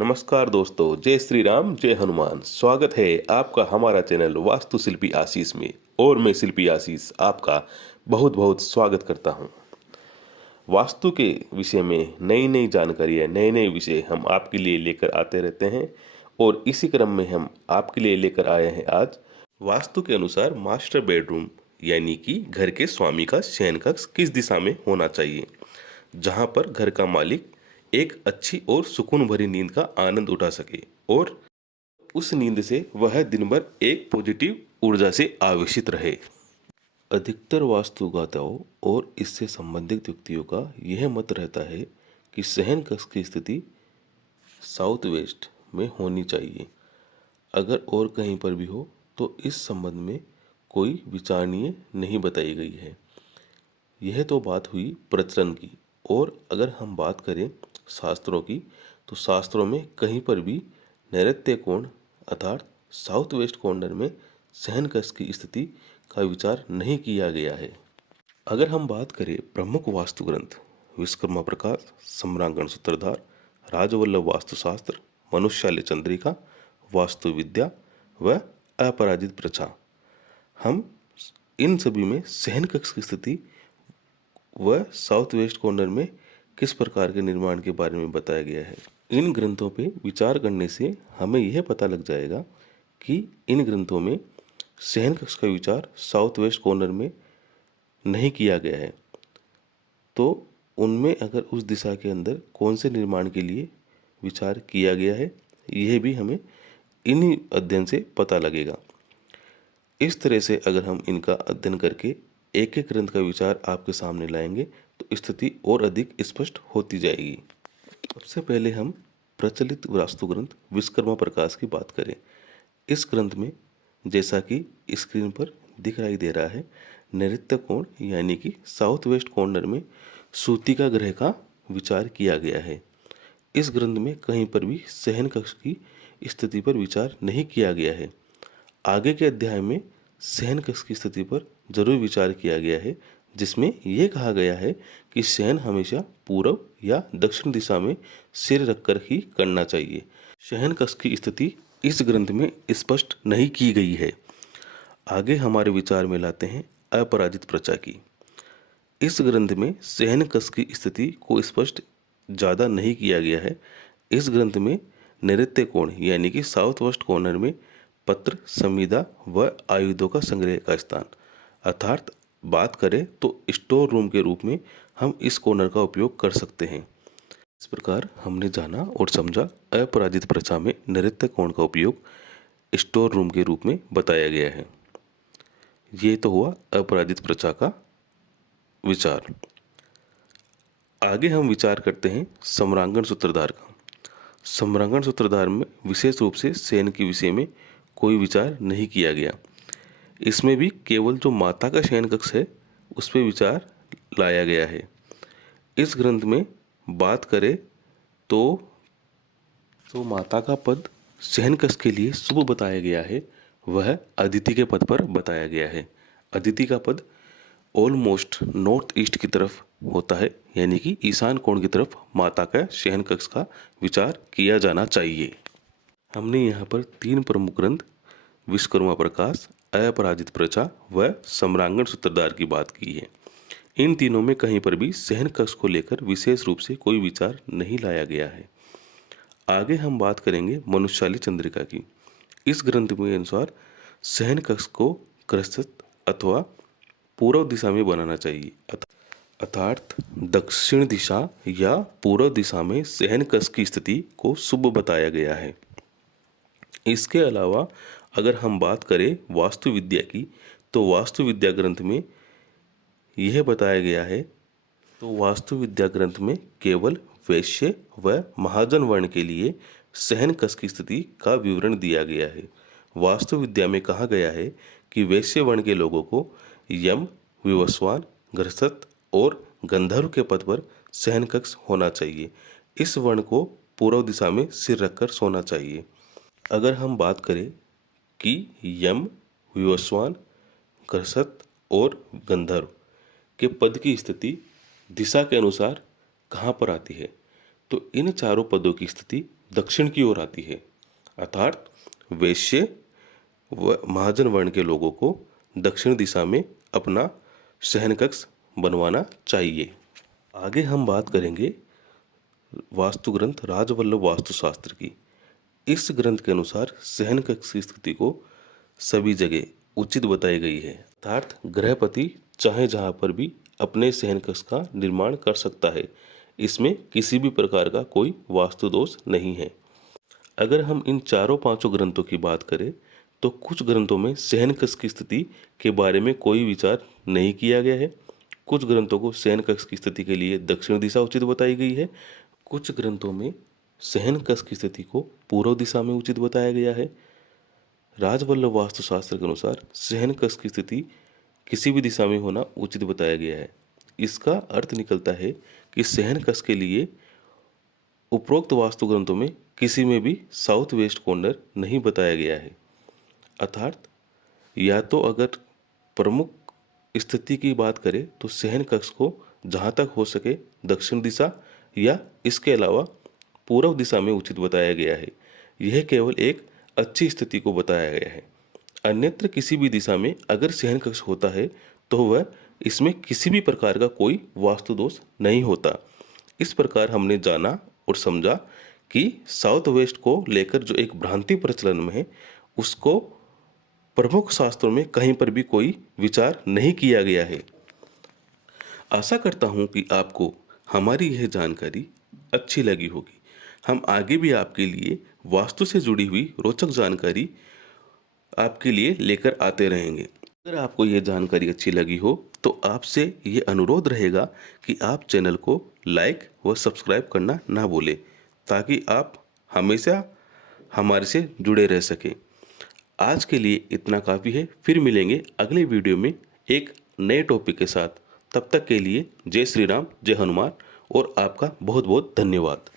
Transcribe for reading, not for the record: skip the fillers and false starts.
नमस्कार दोस्तों, जय श्री राम, जय हनुमान। स्वागत है आपका हमारा चैनल वास्तुशिल्पी आशीष में। और मैं शिल्पी आशीष आपका बहुत बहुत स्वागत करता हूं। वास्तु के विषय में नई नई जानकारियां, नए नए विषय हम आपके लिए लेकर आते रहते हैं। और इसी क्रम में हम आपके लिए लेकर आए हैं आज वास्तु के अनुसार मास्टर बेडरूम यानी कि घर के स्वामी का शयन कक्ष किस दिशा में होना चाहिए, जहां पर घर का मालिक एक अच्छी और सुकून भरी नींद का आनंद उठा सके और उस नींद से वह दिन भर एक पॉजिटिव ऊर्जा से आवेशित रहे। अधिकतर वास्तुगाताओं और इससे संबंधित व्यक्तियों का यह मत रहता है कि शयन कक्ष की स्थिति साउथ वेस्ट में होनी चाहिए। अगर और कहीं पर भी हो तो इस संबंध में कोई विचारणीय नहीं बताई गई है। यह तो बात हुई प्रचलन की। और अगर हम बात करें शास्त्रों की, तो शास्त्रों में कहीं पर भी नैऋत्य कोण अर्थात साउथ वेस्ट कॉर्नर में शयन कक्ष की स्थिति का विचार नहीं किया गया है। अगर हम बात करें प्रमुख वास्तु ग्रंथ विश्वकर्मा प्रकाश, सम्रांगण सूत्रधार, राजवल्लभ वास्तुशास्त्र, मनुष्यालय चंद्रिका, वास्तु विद्या व अपराजित प्रचा, हम इन सभी में शयन कक्ष की स्थिति व साउथ वेस्ट कॉर्नर में किस प्रकार के निर्माण के बारे में बताया गया है। इन ग्रंथों पे विचार करने से हमें यह पता लग जाएगा कि इन ग्रंथों में शयन कक्ष का विचार साउथ वेस्ट कॉर्नर में नहीं किया गया है। तो उनमें अगर उस दिशा के अंदर कौन से निर्माण के लिए विचार किया गया है, यह भी हमें इन्हीं अध्ययन से पता लगेगा। इस तरह से अगर हम इनका अध्ययन करके एक एक ग्रंथ का विचार आपके सामने लाएंगे तो स्थिति और अधिक स्पष्ट होती जाएगी। सबसे पहले हम प्रचलित वास्तु ग्रंथ विश्वकर्मा प्रकाश की बात करें। इस ग्रंथ में जैसा कि स्क्रीन पर दिखाई दे रहा है, नैऋत्य कोण यानी कि साउथ वेस्ट कॉर्नर में सूतिका ग्रह का विचार किया गया है। इस ग्रंथ में कहीं पर भी शयन कक्ष की स्थिति पर विचार नहीं किया गया है। आगे के अध्याय में शयन कक्ष की स्थिति पर जरूर विचार किया गया है, जिसमें यह कहा गया है कि शयन हमेशा पूर्व या दक्षिण दिशा में सिर रखकर ही करना चाहिए। शयन कक्ष की स्थिति इस ग्रंथ में स्पष्ट नहीं की गई है। आगे हमारे विचार में लाते हैं अपराजित प्रचा की। इस ग्रंथ में शयन कक्ष की स्थिति को स्पष्ट ज़्यादा नहीं किया गया है। इस ग्रंथ में नैऋत्य कोण यानी कि साउथ वेस्ट कॉर्नर में पत्र, संविदा व आयुधों का संग्रह का स्थान अर्थात बात करें तो स्टोर रूम के रूप में हम इस कॉर्नर का उपयोग कर सकते हैं। इस प्रकार हमने जाना और समझा अपराजित प्रचा में नैऋत्य कोण का उपयोग स्टोर रूम के रूप में बताया गया है। ये तो हुआ अपराजित प्रचा का विचार। आगे हम विचार करते हैं सम्रांगण सूत्रधार का। सम्रांगण सूत्रधार में विशेष रूप से शयन के विषय में कोई विचार नहीं किया गया। इसमें भी केवल जो माता का शयन कक्ष है उस पर विचार लाया गया है। इस ग्रंथ में बात करें तो जो माता का पद शयन कक्ष के लिए शुभ बताया गया है वह अदिति के पद पर बताया गया है। अदिति का पद ऑलमोस्ट नॉर्थ ईस्ट की तरफ होता है, यानी कि ईशान कोण की तरफ माता का शयन कक्ष का विचार किया जाना चाहिए। हमने यहाँ पर 3 प्रमुख ग्रंथ विश्वकर्मा प्रकाश, अपराजित प्रचा व सम्रांगण सूत्रधार की बात की है। इन तीनों में कहीं पर भी शयन कक्ष को लेकर विशेष रूप से कोई विचार नहीं लाया गया है। आगे हम बात करेंगे मनुष्यालय चंद्रिका की। इस ग्रंथ के अनुसार शयन कक्ष को ग्रसित अथवा पूर्व दिशा में बनाना चाहिए अर्थात दक्षिण दिशा या पूर्व दिशा में शयन कक्ष की स्थिति को शुभ बताया गया है। इसके अलावा अगर हम बात करें वास्तु विद्या की, तो वास्तु विद्या ग्रंथ में यह बताया गया है, तो वास्तु विद्या ग्रंथ में केवल वैश्य व महाजन वर्ण के लिए शयन कक्ष की स्थिति का विवरण दिया गया है। वास्तु विद्या में कहा गया है कि वैश्य वर्ण के लोगों को यम, विवस्वान, गृहस्थ और गंधर्व के पद पर शयन कक्ष होना चाहिए। इस वर्ण को पूर्व दिशा में सिर रखकर सोना चाहिए। अगर हम बात करें कि यम, विवस्वान, गृहस्थ और गंधर्व के पद की स्थिति दिशा के अनुसार कहाँ पर आती है, तो इन चारों पदों की स्थिति दक्षिण की ओर आती है, अर्थात वैश्य व महाजन वर्ण के लोगों को दक्षिण दिशा में अपना शयन कक्ष बनवाना चाहिए। आगे हम बात करेंगे वास्तु ग्रंथ राजवल्लभ वास्तुशास्त्र की। इस ग्रंथ के अनुसार शयन कक्ष की स्थिति को सभी जगह उचित बताई गई है, अर्थात गृहपति चाहे जहाँ पर भी अपने शयन कक्ष का निर्माण कर सकता है। इसमें किसी भी प्रकार का कोई वास्तु दोष नहीं है। अगर हम इन चारों पांचों ग्रंथों की बात करें तो कुछ ग्रंथों में शयन कक्ष की स्थिति के बारे में कोई विचार नहीं किया गया है। कुछ ग्रंथों को शयन कक्ष की स्थिति के लिए दक्षिण दिशा उचित बताई गई है। कुछ ग्रंथों में शयन कक्ष की स्थिति को पूर्व दिशा में उचित बताया गया है। राजवल्लभ वास्तुशास्त्र के अनुसार शयन कक्ष की स्थिति किसी भी दिशा में होना उचित बताया गया है। इसका अर्थ निकलता है कि शयन कक्ष के लिए उपरोक्त वास्तु ग्रंथों में किसी में भी साउथ वेस्ट कॉर्नर नहीं बताया गया है, अर्थात या तो अगर प्रमुख स्थिति की बात करें तो शयन कक्ष को जहाँ तक हो सके दक्षिण दिशा या इसके अलावा पूर्व दिशा में उचित बताया गया है। यह केवल एक अच्छी स्थिति को बताया गया है। अन्यत्र किसी भी दिशा में अगर शयन कक्ष होता है तो वह इसमें किसी भी प्रकार का कोई वास्तु दोष नहीं होता। इस प्रकार हमने जाना और समझा कि साउथ वेस्ट को लेकर जो एक भ्रांति प्रचलन में है उसको प्रमुख शास्त्रों में कहीं पर भी कोई विचार नहीं किया गया है। आशा करता हूं कि आपको हमारी यह जानकारी अच्छी लगी होगी। हम आगे भी आपके लिए वास्तु से जुड़ी हुई रोचक जानकारी आपके लिए लेकर आते रहेंगे। अगर आपको यह जानकारी अच्छी लगी हो तो आपसे ये अनुरोध रहेगा कि आप चैनल को लाइक व सब्सक्राइब करना ना भूलें, ताकि आप हमेशा हमारे से जुड़े रह सकें। आज के लिए इतना काफ़ी है। फिर मिलेंगे अगले वीडियो में एक नए टॉपिक के साथ। तब तक के लिए जय श्री राम, जय हनुमान और आपका बहुत बहुत धन्यवाद।